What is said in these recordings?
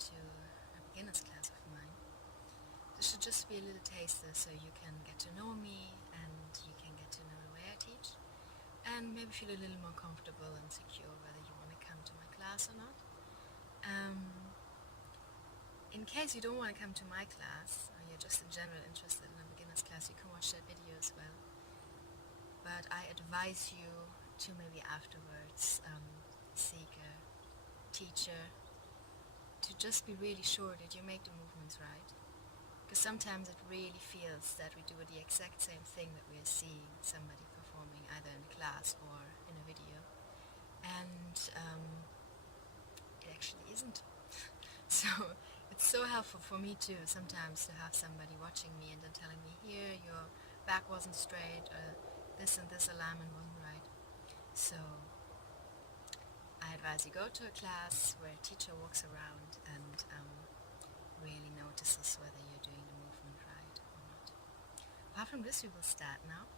to a beginner's class of mine. This should just be a little taster so you can get to know me and you can get to know the way I teach and maybe feel a little more comfortable and secure whether you want to come to my class or not. In case you don't want to come to my class or you're just in general interested in a beginner's class, you can watch that video as well. But I advise you to maybe afterwards seek a teacher to just be really sure that you make the movements right. Because sometimes it really feels that we do the exact same thing that we are seeing somebody performing either in a class or in a video. And it actually isn't. So it's so helpful for me too sometimes to have somebody watching me and then telling me, here, your back wasn't straight, this and this alignment wasn't right. So I advise you go to a class where a teacher walks around and really notices whether you're doing the movement right or not. Apart from this, we will start now.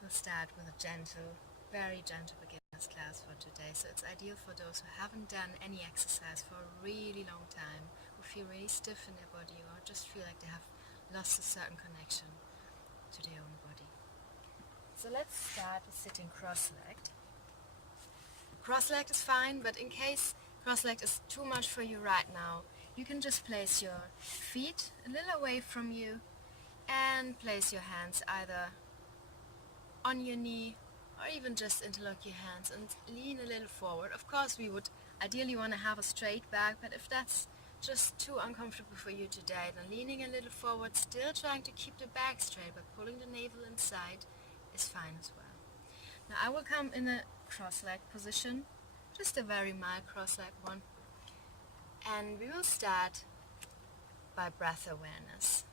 We'll start with a gentle, very gentle beginner's class for today. So it's ideal for those who haven't done any exercise for a really long time, who feel really stiff in their body or just feel like they have lost a certain connection to their own body. So let's start with sitting cross-legged. Cross-legged is fine, but in case cross-legged is too much for you right now, you can just place your feet a little away from you and place your hands either on your knee or even just interlock your hands and lean a little forward. Of course, we would ideally want to have a straight back, but if that's just too uncomfortable for you today, then leaning a little forward, still trying to keep the back straight but pulling the navel inside is fine as well. Now I will come in a cross-legged position, just a very mild cross-legged one. And we will start by breath awareness.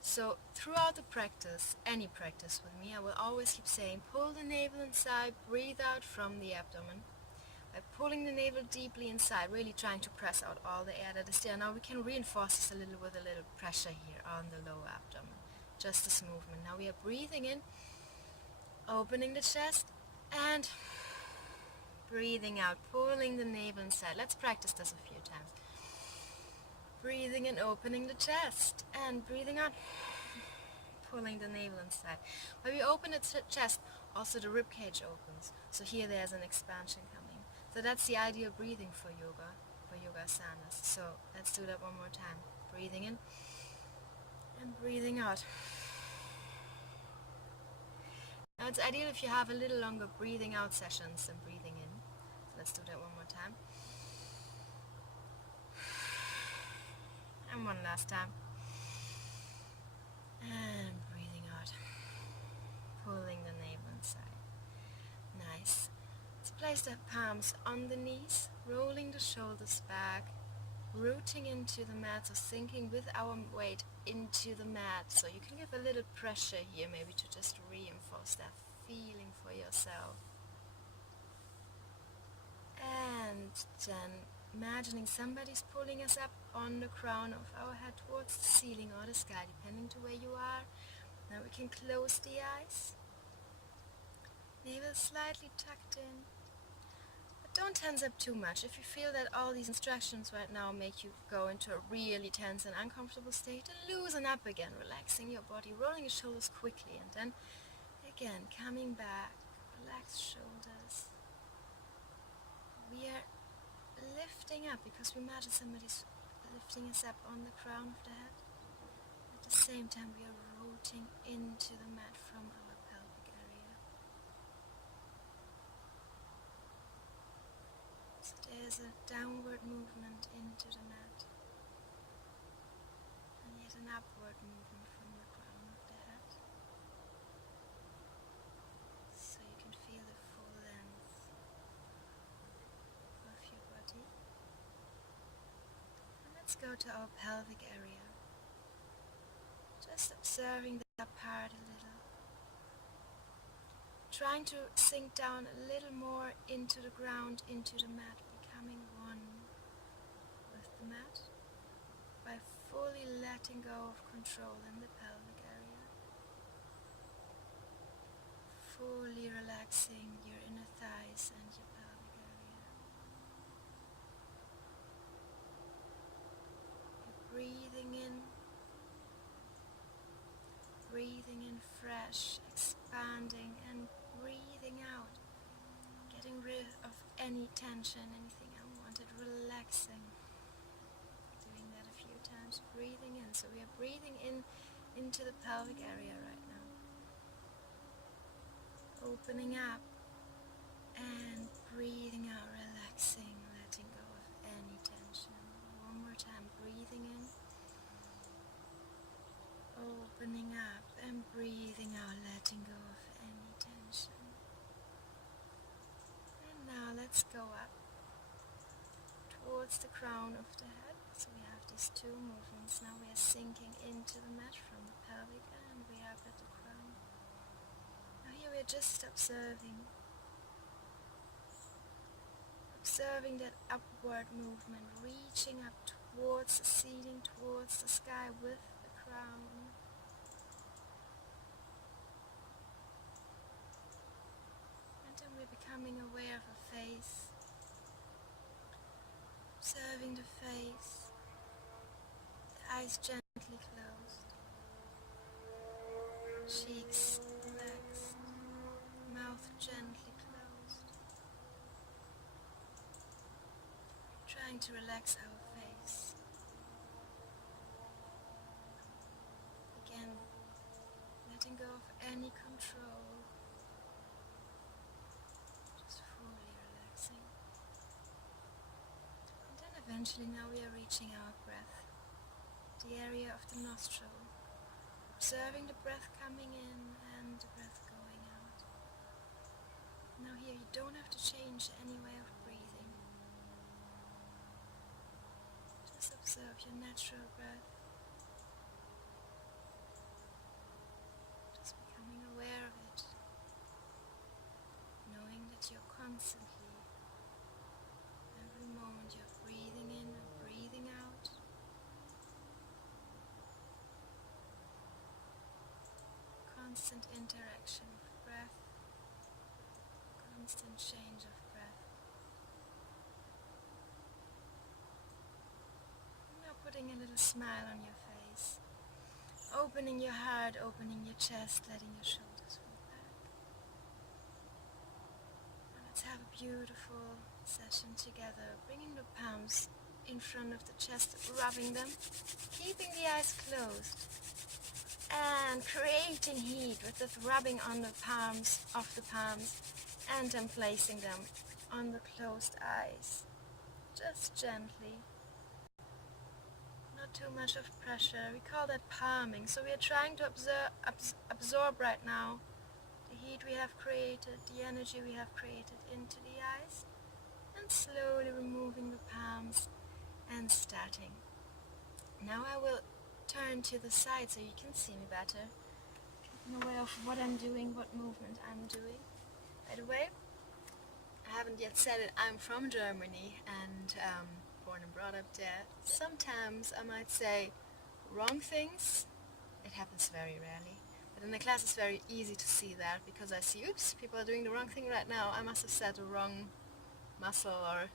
So throughout the practice, any practice with me, I will always keep saying, pull the navel inside, breathe out from the abdomen. By pulling the navel deeply inside, really trying to press out all the air that is there. Now we can reinforce this a little with a little pressure here on the lower abdomen. Just this movement. Now we are breathing in, opening the chest, and breathing out, pulling the navel inside. Let's practice this a few times. Breathing in, opening the chest, and breathing out, pulling the navel inside. When we open the chest, also the rib cage opens. So here there's an expansion coming. So that's the ideal breathing for yoga, for yoga asanas. So let's do that one more time. Breathing in and breathing out. Now it's ideal if you have a little longer breathing out sessions than breathing in. So let's do that one more time. And one last time. And breathing out. Pulling the navel inside. Nice. Let's place the palms on the knees, rolling the shoulders back, rooting into the mat, so sinking with our weight into the mat. So you can give a little pressure here, maybe to just reinforce that feeling for yourself. And then imagining somebody's pulling us up on the crown of our head towards the ceiling or the sky, depending to where you are. Now we can close the eyes. Navel slightly tucked in. But don't tense up too much. If you feel that all these instructions right now make you go into a really tense and uncomfortable state, then loosen up again, relaxing your body, rolling your shoulders quickly, and then again coming back, relaxed shoulders. We are lifting up because we imagine somebody's lifting us up on the crown of the head. At the same time, we are rooting into the mat from our pelvic area. So there's a downward movement into the mat, and yet an upward movement from the crown of the head. So you can feel the full length of your body. And let's go to our pelvic area. Just observing that part a little. Trying to sink down a little more into the ground, into the mat, becoming one with the mat by fully letting go of control in the pelvic area. Fully relaxing your inner thighs and your pelvic area. and fresh, expanding and breathing out, getting rid of any tension, anything unwanted, relaxing. Doing that a few times, breathing in. So we are breathing in into the pelvic area right now. Opening up and breathing out, relaxing, letting go of any tension. One more time, breathing in, opening up and breathing out, letting go of any tension. And now let's go up towards the crown of the head. So we have these two movements. Now we are sinking into the mat from the pelvic and we are up at the crown. Now here we are just observing that upward movement, reaching up towards the ceiling, towards the sky with the crown. And then we're becoming aware of a face, observing the face, the eyes gently closed, cheeks relaxed, mouth gently closed. Trying to relax our face. Again, letting go of any control. Just fully relaxing. And then eventually now we are reaching our breath. The area of the nostril. Observing the breath coming in and the breath going out. Now here you don't have to change any way of breathing. Just observe your natural breath. Just becoming aware of it. Knowing that you're constantly, every moment you're breathing in and breathing out. Constant interaction with breath. Constant change of breath. Now putting a little smile on your face. Opening your heart, opening your chest, letting your shoulders fall back. Now let's have a beautiful session together. Bringing the palms in front of the chest, rubbing them. Keeping the eyes closed. And creating heat with the rubbing on the palms of the palms and then placing them on the closed eyes. Just gently. Not too much of pressure. We call that palming. So we are trying to absorb right now the heat we have created, the energy we have created into the eyes, and slowly removing the palms and starting. Now I will turn to the side so you can see me better. Getting aware of what I'm doing, what movement I'm doing. By the way, I haven't yet said it, I'm from Germany and born and brought up there. Sometimes I might say wrong things. It happens very rarely. But in the class it's very easy to see that because I see, oops, people are doing the wrong thing right now. I must have said the wrong muscle or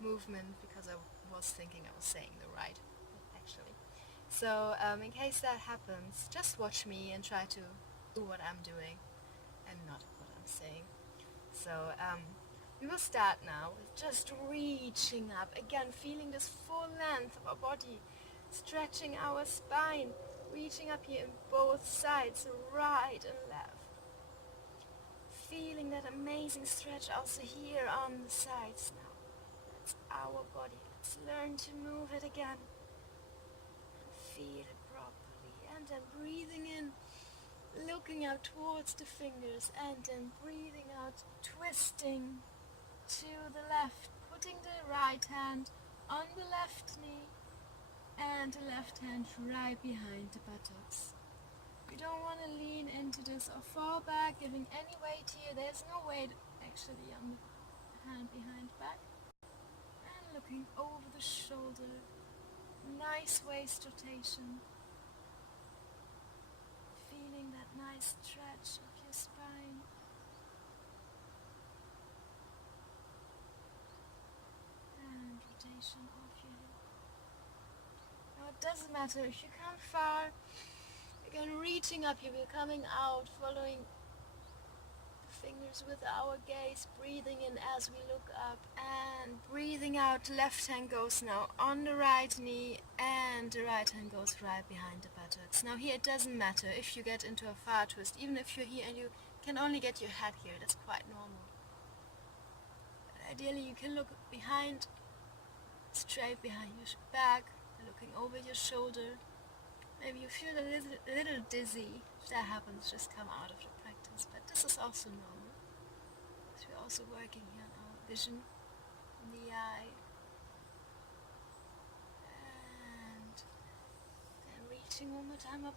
movement because I was thinking I was saying the right, actually. So in case that happens, just watch me and try to do what I'm doing and not what I'm saying. So we will start now with just reaching up, again feeling this full length of our body, stretching our spine, reaching up here in both sides, right and left. Feeling that amazing stretch also here on the sides now. That's our body. Let's learn to move it again. Feel it properly and then breathing in, looking out towards the fingers and then breathing out, twisting to the left, putting the right hand on the left knee and the left hand right behind the buttocks. We don't want to lean into this or fall back, giving any weight here. There's no weight actually on the hand behind back. And looking over the shoulder. Nice waist rotation. Feeling that nice stretch of your spine. And rotation of your hip. Now it doesn't matter if you come far, Again, reaching up here, we're coming out, following the fingers with our gaze, breathing in as we look up, and breathing out. Left hand goes now on the right knee, and the right hand goes right behind the buttocks. Now here it doesn't matter if you get into a far twist, even if you're here and you can only get your head here, that's quite normal. But ideally you can look behind, straight behind your back, looking over your shoulder. Maybe you feel a little dizzy. If that happens, just come out of the practice. But this is also normal, because we're also working here on our vision in the eye. And then reaching one more time up,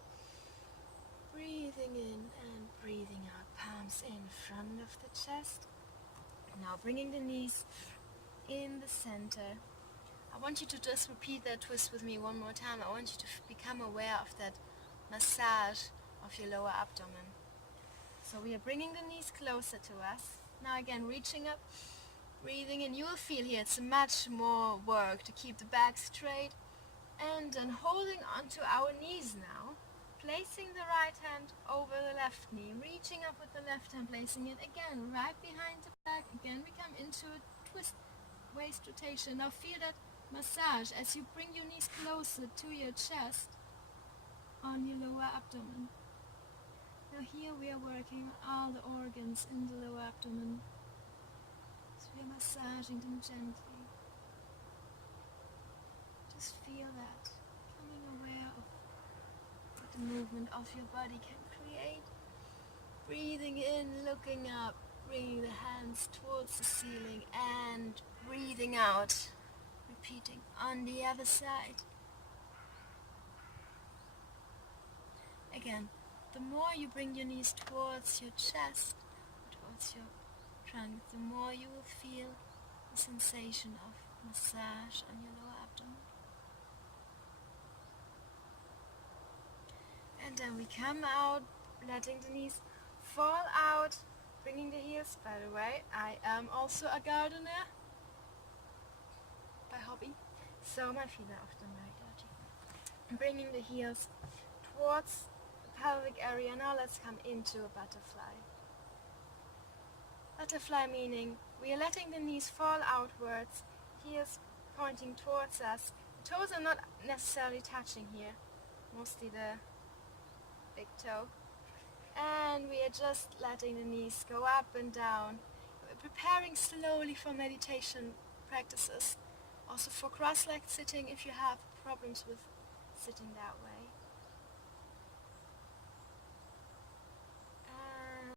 breathing in and breathing out. Palms in front of the chest. Now bringing the knees in the center. I want you to just repeat that twist with me one more time. I want you to become aware of that massage of your lower abdomen. So we are bringing the knees closer to us. Now again, reaching up, breathing in. You will feel here it's much more work to keep the back straight. And then holding onto our knees now, placing the right hand over the left knee, reaching up with the left hand, placing it again right behind the back. Again, we come into a twist, waist rotation. Now feel that massage as you bring your knees closer to your chest on your lower abdomen. Now here we are working all the organs in the lower abdomen. So we are massaging them gently. Just feel that, becoming aware of what the movement of your body can create. Breathing in, looking up, bringing the hands towards the ceiling, and breathing out. Repeating on the other side. Again, the more you bring your knees towards your chest, towards your trunk, the more you will feel the sensation of massage on your lower abdomen. And then we come out, letting the knees fall out, bringing the heels. By the way, I am also a gardener by hobby, so my feet are often very dirty. Bringing the heels towards the pelvic area. Now let's come into a butterfly. Butterfly meaning we are letting the knees fall outwards, heels pointing towards us. The toes are not necessarily touching here, mostly the big toe. And we are just letting the knees go up and down. We're preparing slowly for meditation practices. Also for cross-legged sitting if you have problems with sitting that way.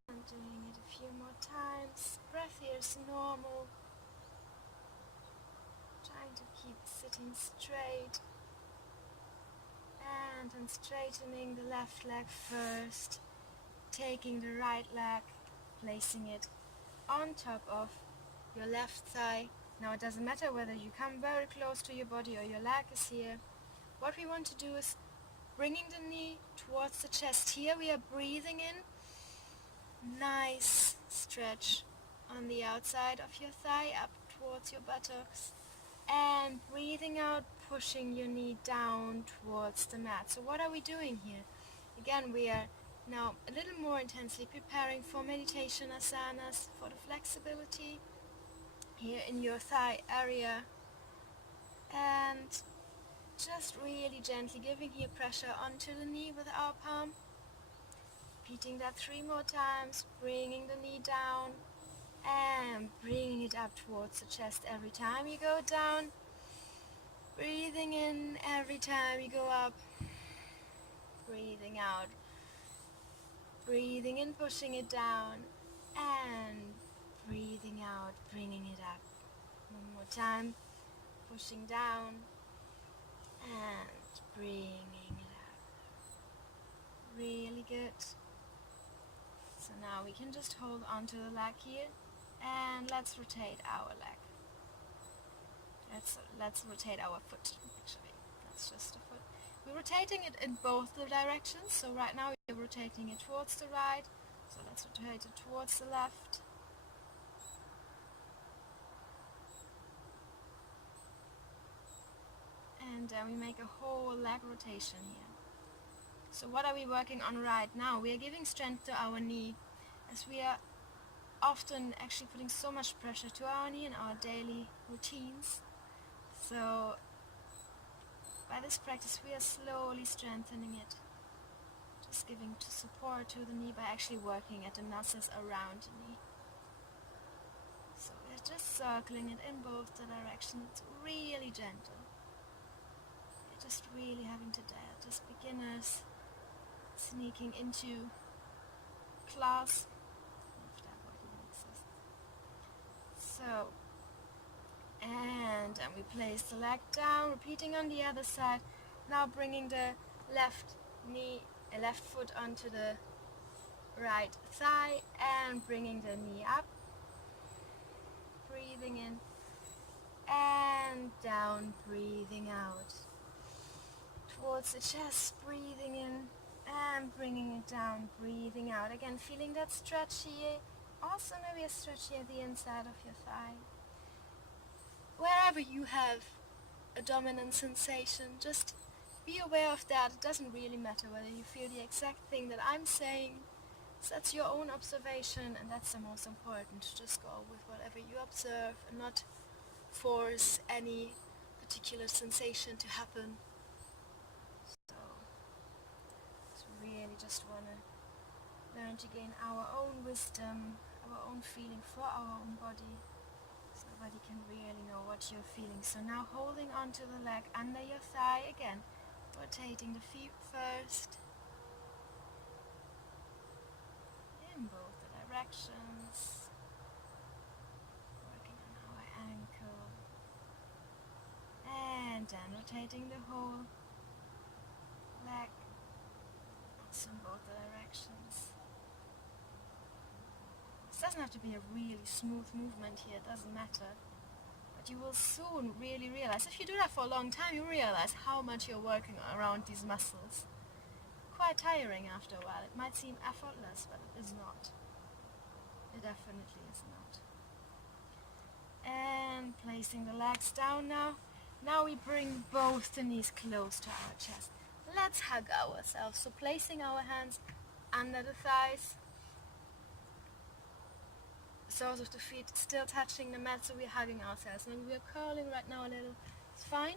And doing it a few more times. Breath here is normal. Trying to keep sitting straight. And then straightening the left leg first. Taking the right leg, placing it on top of your left thigh. Now it doesn't matter whether you come very close to your body or your leg is here. What we want to do is bringing the knee towards the chest. Here we are breathing in. Nice stretch on the outside of your thigh up towards your buttocks. And breathing out, pushing your knee down towards the mat. So what are we doing here? Again, we are now a little more intensely preparing for meditation asanas, for the flexibility here in your thigh area, and just really gently giving here pressure onto the knee with our palm. Repeating that 3 more times, bringing the knee down and bringing it up towards the chest every time you go down. Breathing in every time you go up. Breathing out. Breathing in, pushing it down, and breathing out, bringing it up. One more time, pushing down, and bringing it up. Really good. So now we can just hold onto the leg here, and let's rotate our leg. Let's rotate our foot, actually. That's just a foot. We're rotating it in both the directions, so right now we're rotating it towards the right, so let's rotate it towards the left. And then we make a whole leg rotation here. So what are we working on right now? We are giving strength to our knee, as we are often actually putting so much pressure to our knee in our daily routines. So by this practice we are slowly strengthening it, just giving support to the knee by actually working at the muscles around the knee. So we're just circling it in both the directions. It's really gentle. You're just really having to dare, just beginners sneaking into class. If that word even exists. So, and then we place the leg down, repeating on the other side. Now bringing the left foot onto the right thigh and bringing the knee up. Breathing in and down, breathing out. Towards the chest, breathing in and bringing it down, breathing out. Again, feeling that stretchy, also maybe a stretchy at the inside of your thigh. Wherever you have a dominant sensation, just be aware of that. It doesn't really matter whether you feel the exact thing that I'm saying. So that's your own observation, and that's the most important. Just go with whatever you observe and not force any particular sensation to happen. So really just want to learn to gain our own wisdom, our own feeling for our own body. So nobody can really know what you're feeling. So now holding onto the leg under your thigh again, rotating the feet first in both the directions, working on our ankle, and then rotating the whole leg, also in both the directions. This doesn't have to be a really smooth movement here, it doesn't matter. But you will soon really realize, if you do that for a long time, you realize how much you're working around these muscles. Quite tiring after a while. It might seem effortless, but it is not. It definitely is not. And placing the legs down now. Now we bring both the knees close to our chest. Let's hug ourselves. So placing our hands under the thighs. Soles of the feet still touching the mat, so we're hugging ourselves. And we're curling right now a little. It's fine.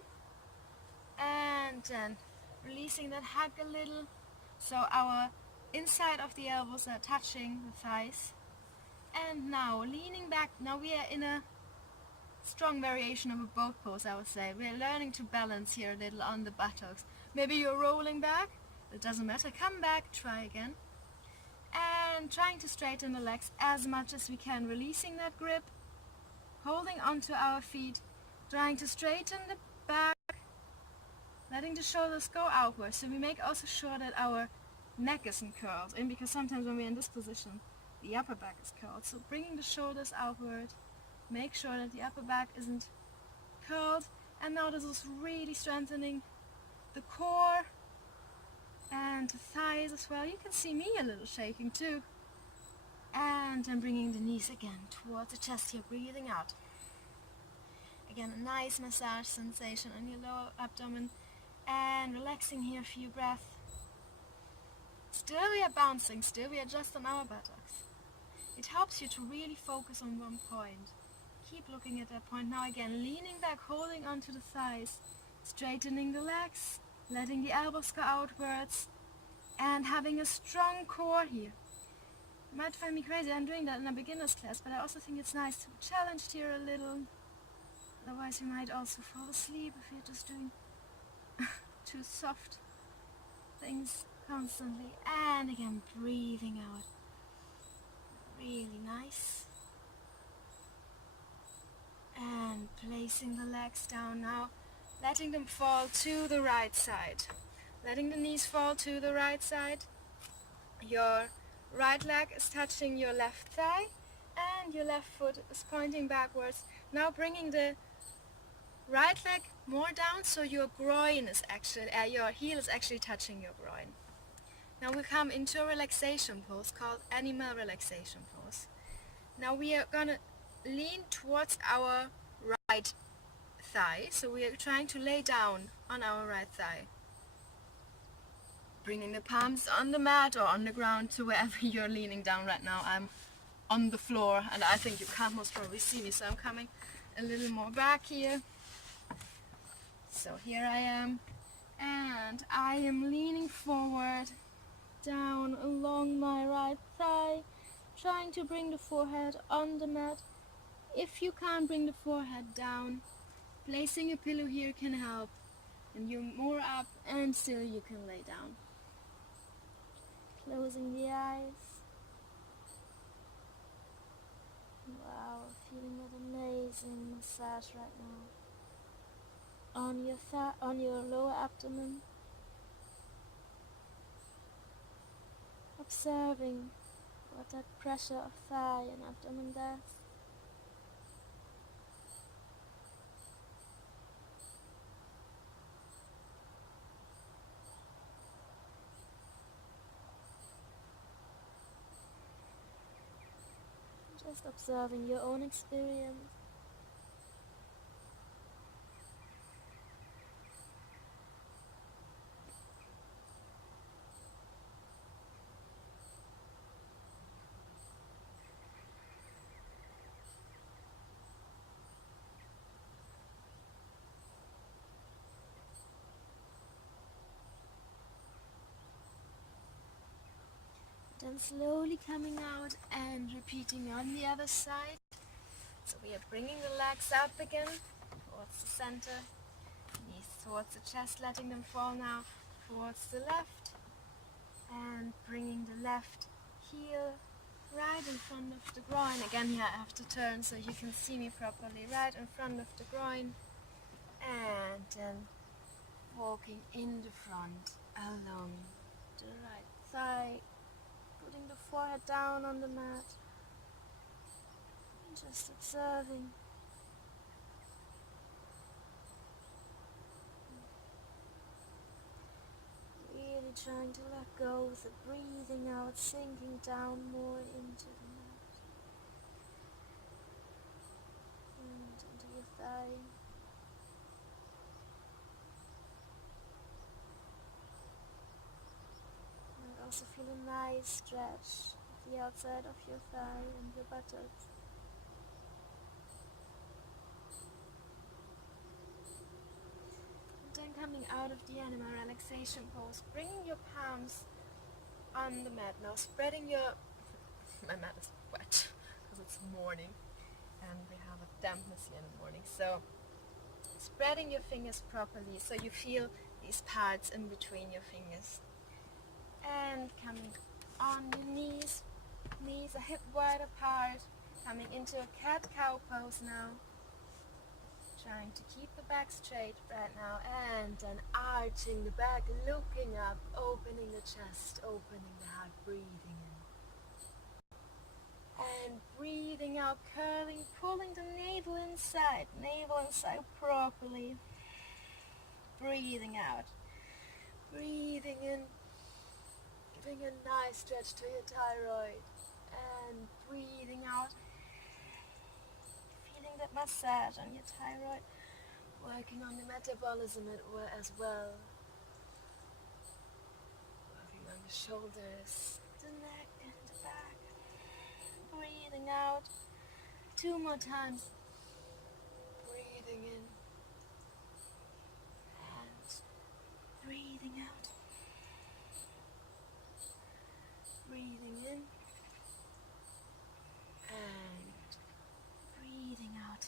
And then releasing that hug a little. So our inside of the elbows are touching the thighs. And now leaning back. Now we are in a strong variation of a boat pose, I would say. We're learning to balance here a little on the buttocks. Maybe you're rolling back. It doesn't matter. Come back. Try again. And trying to straighten the legs as much as we can. Releasing that grip. Holding onto our feet. Trying to straighten the back. Letting the shoulders go outwards, so we make also sure that our neck isn't curled in, because sometimes when we're in this position, the upper back is curled. So bringing the shoulders outward, make sure that the upper back isn't curled. And now this is really strengthening the core and the thighs as well. You can see me a little shaking too. And then bringing the knees again towards the chest here, breathing out. Again, a nice massage sensation on your lower abdomen. And relaxing here a few breaths. Still we are bouncing, still we are just on our buttocks. It helps you to really focus on one point. Keep looking at that point. Now again, leaning back, holding onto the thighs, straightening the legs, letting the elbows go outwards, and having a strong core here. You might find me crazy, I'm doing that in a beginner's class, but I also think it's nice to be challenged here a little. Otherwise you might also fall asleep if you're just doing too soft things constantly. And again, breathing out. Really nice. And placing the legs down now, letting them fall to the right side. Letting the knees fall to the right side. Your right leg is touching your left thigh and your left foot is pointing backwards. Now bringing the right leg more down, so your groin is actually, your heel is actually touching your groin. Now we come into a relaxation pose called animal relaxation pose. Now we are gonna lean towards our right thigh, so we are trying to lay down on our right thigh. Bringing the palms on the mat or on the ground to wherever you're leaning down right now. I'm on the floor, and I think you can't most probably see me, so I'm coming a little more back here. So here I am, and I am leaning forward, down along my right thigh, trying to bring the forehead on the mat. If you can't bring the forehead down, placing a pillow here can help, and you're more up, and still you can lay down. Closing the eyes. Wow, feeling that amazing massage right now on your lower abdomen. Observing what that pressure of thigh and abdomen does. Just observing your own experience. Then slowly coming out and repeating on the other side. So we are bringing the legs up again towards the center, knees towards the chest, letting them fall now towards the left, and bringing the left heel right in front of the groin. Again here I have to turn so you can see me properly, right in front of the groin, and then walking in the front along the right thigh, putting the forehead down on the mat, and just observing. Really trying to let go with the breathing out, sinking down more into the mat and into your thigh. And also feel a nice stretch of the outside of your thigh and your buttocks. Then coming out of the animal relaxation pose, bringing your palms on the mat now, spreading your, my mat is wet because it's morning and we have a dampness here in the morning, so spreading your fingers properly so you feel these parts in between your fingers, and coming on your knees are hip wide apart, coming into a cat-cow pose now. Trying to keep the back straight right now, and then arching the back, looking up, opening the chest, opening the heart, breathing in. And breathing out, curling, pulling the navel inside properly. Breathing out. Breathing in, giving a nice stretch to your thyroid. And breathing out. That massage on your thyroid, working on the metabolism as well, working on the shoulders, the neck and the back. Breathing out 2 more times, breathing in and breathing out, breathing in and breathing out.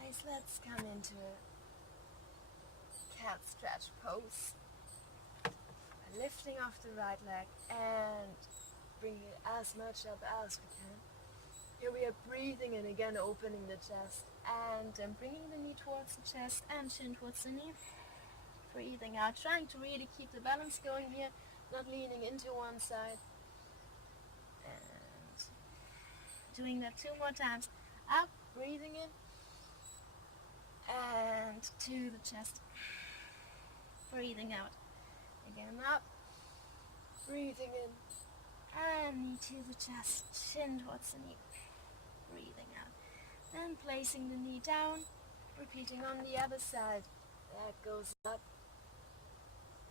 Nice, let's come into a cat stretch pose. Lifting off the right leg and bringing it as much up as we can. Here we are breathing in again, opening the chest and then bringing the knee towards the chest and chin towards the knee. Breathing out, trying to really keep the balance going here, not leaning into one side. Doing that 2 more times. Up, breathing in, and to the chest. Breathing out. Again up, breathing in, and knee to the chest, chin towards the knee. Breathing out. Then placing the knee down, Repeating on the other side. That goes up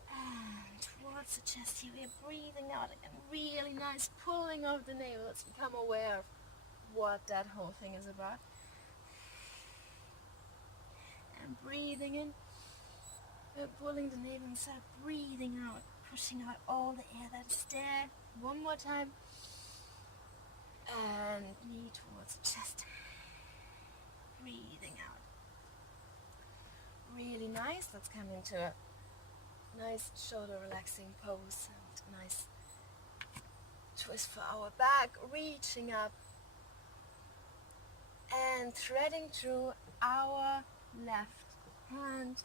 and towards the chest here. We're breathing out again. Really nice pulling of the navel. Let's become aware of what that whole thing is about. And breathing in. And pulling the navel inside. Breathing out. Pushing out all the air that is there. One more time. And knee towards the chest. Breathing out. Really nice. Let's come into a nice shoulder relaxing pose and nice twist for our back, reaching up and threading through our left hand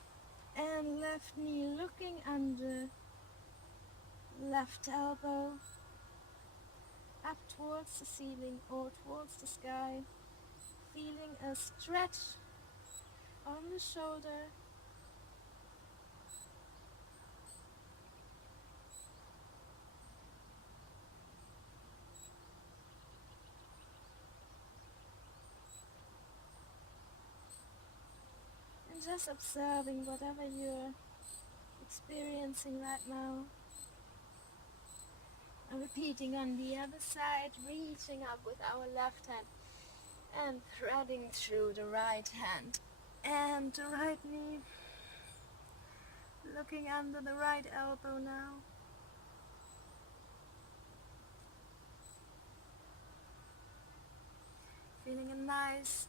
and left knee, looking under left elbow up towards the ceiling or towards the sky, feeling a stretch on the shoulder. And just observing whatever you're experiencing right now. And repeating on the other side, reaching up with our left hand and threading through the right hand and the right knee, looking under the right elbow now. Feeling a nice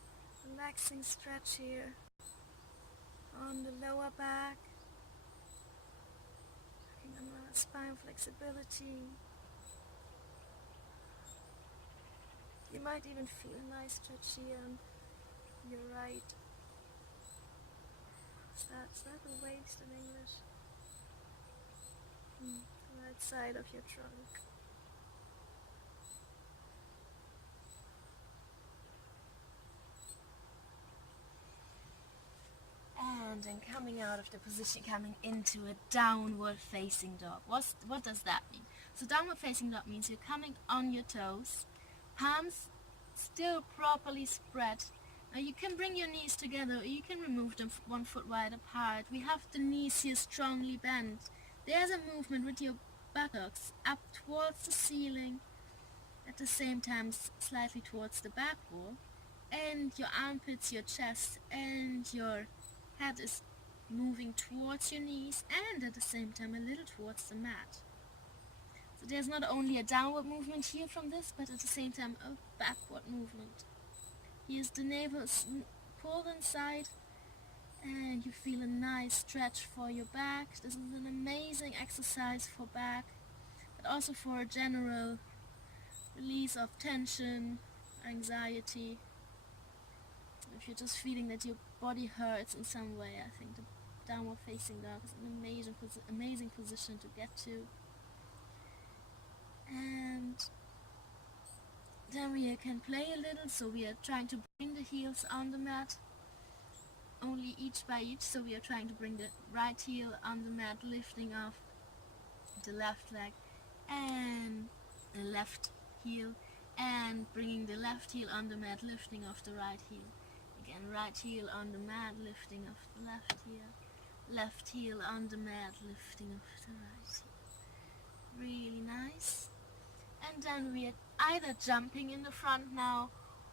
relaxing stretch here on the lower back, looking under the spine flexibility. You might even feel a nice stretch here on your right. Is that the waist in English? The right side of your trunk. And then coming out of the position, coming into a downward facing dog. What does that mean? So downward facing dog means you're coming on your toes, palms still properly spread. Now you can bring your knees together or you can remove them 1 foot wide apart. We have the knees here strongly bent. There's a movement with your buttocks up towards the ceiling, at the same time slightly towards the back wall, and your armpits, your chest, and your head is moving towards your knees and at the same time a little towards the mat. So there's not only a downward movement here from this, but at the same time a backward movement. Here's the navel pulled inside and you feel a nice stretch for your back. This is an amazing exercise for back, but also for a general release of tension, anxiety. If you're just feeling that your body hurts in some way, I think the downward facing dog is an amazing position to get to. And then we can play a little, so we are trying to bring the heels on the mat, only each by each. So we are trying to bring the right heel on the mat, lifting off the left leg and the left heel, and bringing the left heel on the mat, lifting off the right heel. Again, right heel on the mat, lifting off the left heel. Left heel on the mat, lifting off the right heel. Really nice. And then we are either jumping in the front now,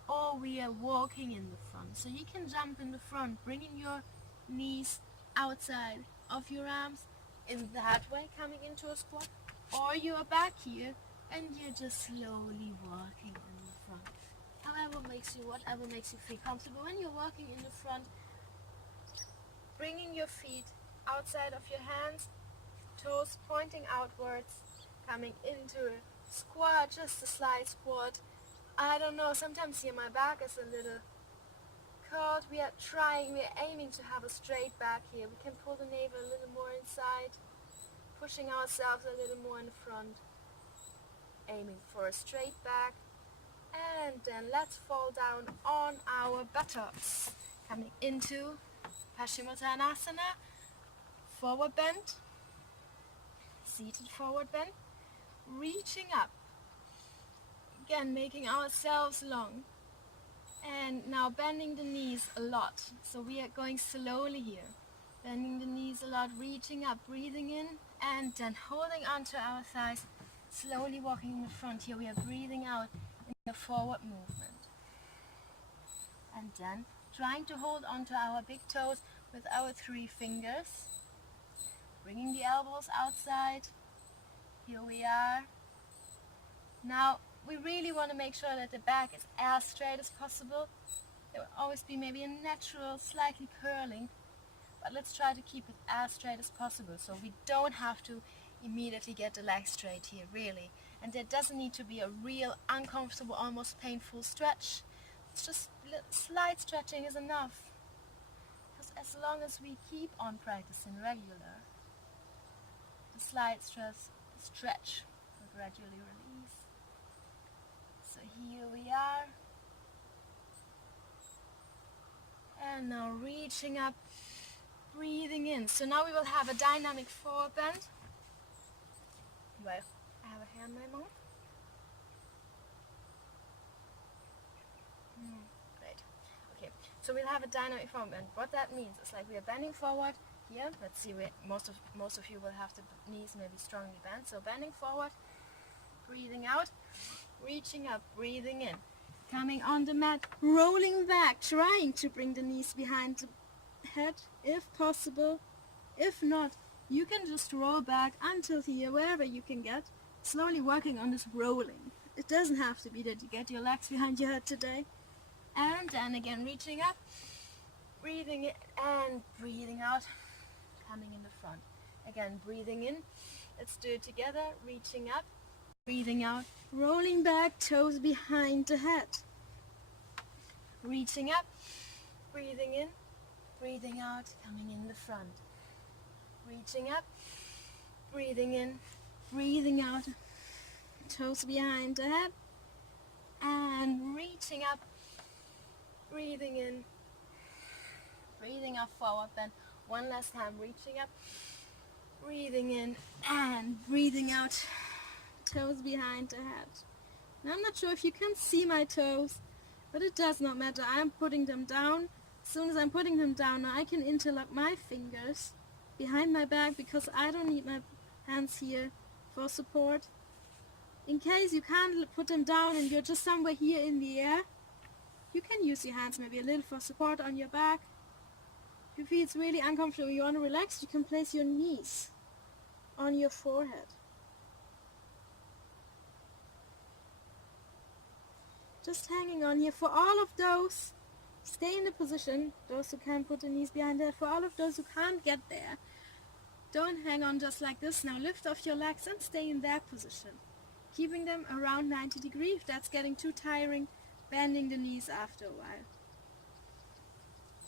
or we are walking in the front. So you can jump in the front, bringing your knees outside of your arms, in that way coming into a squat, or you are back here and you're just slowly walking in the front. Whatever makes you feel comfortable. When you're walking in the front, bringing your feet outside of your hands, toes pointing outwards, coming into a squat, just a slight squat. I don't know, sometimes here my back is a little curled. We are aiming to have a straight back here. We can pull the navel a little more inside, pushing ourselves a little more in the front, aiming for a straight back. And then let's fall down on our buttocks, coming into Paschimottanasana, forward bend, seated forward bend, reaching up, again making ourselves long, And now bending the knees a lot. So we are going slowly here. Bending the knees a lot, reaching up, breathing in, and then holding onto our thighs, slowly walking in the front. Here we are breathing out in the forward movement. And then trying to hold onto our big toes with our 3 fingers. Bringing the elbows outside. Here we are. Now, we really want to make sure that the back is as straight as possible. There will always be maybe a natural, slightly curling, but let's try to keep it as straight as possible, so we don't have to immediately get the legs straight here, really. And there doesn't need to be a real uncomfortable, almost painful stretch. It's just slight stretching is enough. Because as long as we keep on practicing regular, the slight stretch will gradually release. So here we are. And now reaching up, breathing in. So now we will have a dynamic forward bend. Well, I have a hair in my mouth. Great. Okay, so we'll have a dynamic forward bend. What that means is like we are bending forward here. Let's see, most of you will have the knees maybe strongly bent. So bending forward, breathing out, reaching up, breathing in. Coming on the mat, rolling back, trying to bring the knees behind the head if possible. If not, you can just roll back until here, wherever you can get, slowly working on this rolling. It doesn't have to be that you get your legs behind your head today. And then again, reaching up, breathing in and breathing out, coming in the front. Again, breathing in. Let's do it together, reaching up, breathing out, rolling back, toes behind the head. Reaching up, breathing in, breathing out, coming in the front. Reaching up, breathing in, breathing out, toes behind the head. And reaching up, breathing in, breathing up forward bend. One last time, reaching up, breathing in, and breathing out, toes behind the head. Now I'm not sure if you can see my toes, but it does not matter. I'm putting them down. As soon as I'm putting them down, now I can interlock my fingers behind my back because I don't need my hands here for support. In case you can't put them down and you're just somewhere here in the air, you can use your hands maybe a little for support on your back. If you feel it's really uncomfortable, you want to relax, you can place your knees on your forehead. Just hanging on here. For all of those, stay in the position, those who can't put the knees behind there. For all of those who can't get there, don't hang on just like this. Now lift off your legs and stay in that position, keeping them around 90 degrees. If that's getting too tiring, bending the knees after a while.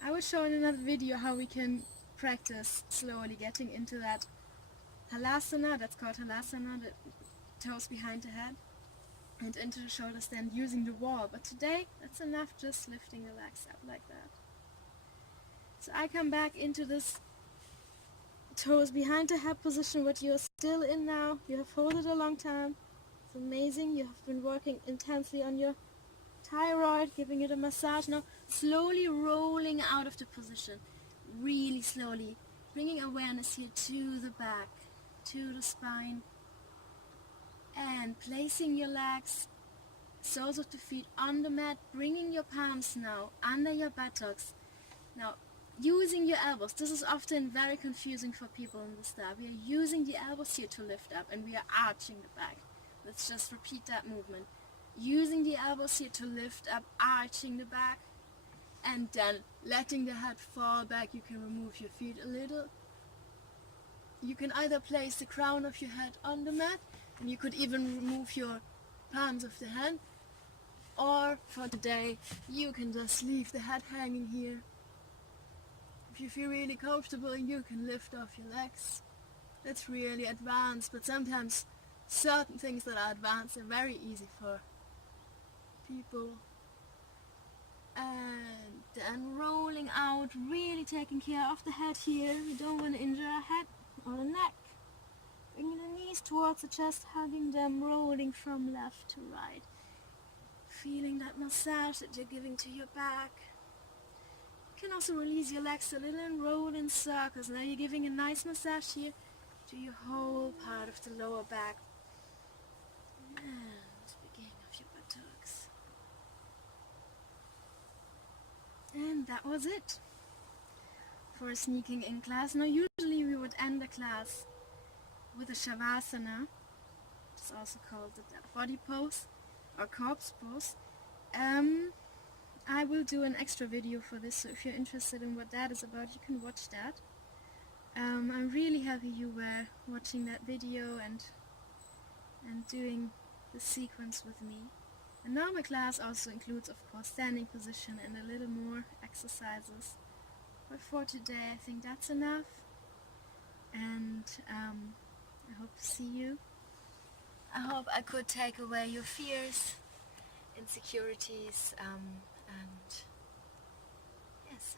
I will show in another video how we can practice slowly getting into that halasana, that's called halasana, the toes behind the head, and into the shoulder stand using the wall. But today, that's enough just lifting the legs up like that. So I come back into this toes behind the head position, what you're still in now. You have held it a long time. It's amazing. You have been working intensely on your thyroid, giving it a massage. Now slowly rolling out of the position, really slowly, bringing awareness here to the back, to the spine, and placing your legs, soles of the feet on the mat, bringing your palms now under your buttocks. Now using your elbows. This is often very confusing for people in the start. We are using the elbows here to lift up and we are arching the back. Let's just repeat that movement. Using the elbows here to lift up, arching the back, and then letting the head fall back. You can remove your feet a little. You can either place the crown of your head on the mat, and you could even remove your palms of the hand, or for today you can just leave the head hanging here. If you feel really comfortable, you can lift off your legs. That's really advanced, but sometimes certain things that are advanced are very easy for people. And then rolling out, really taking care of the head here. We don't want to injure our head or the neck. Bringing the knees towards the chest, hugging them, rolling from left to right. feeling that massage that you're giving to your back. You can also release your legs a little and roll in circles. Now you're giving a nice massage here to your whole part of the lower back and beginning of your buttocks. And that was it for a sneaking in class. Now usually we would end the class with a shavasana, which is also called the body pose or corpse pose. I will do an extra video for this, so if you're interested in what that is about, you can watch that. I'm really happy you were watching that video and doing the sequence with me. And now my class also includes, of course, standing position and a little more exercises. But for today, I think that's enough. And I hope to see you. I hope I could take away your fears, insecurities, and yes.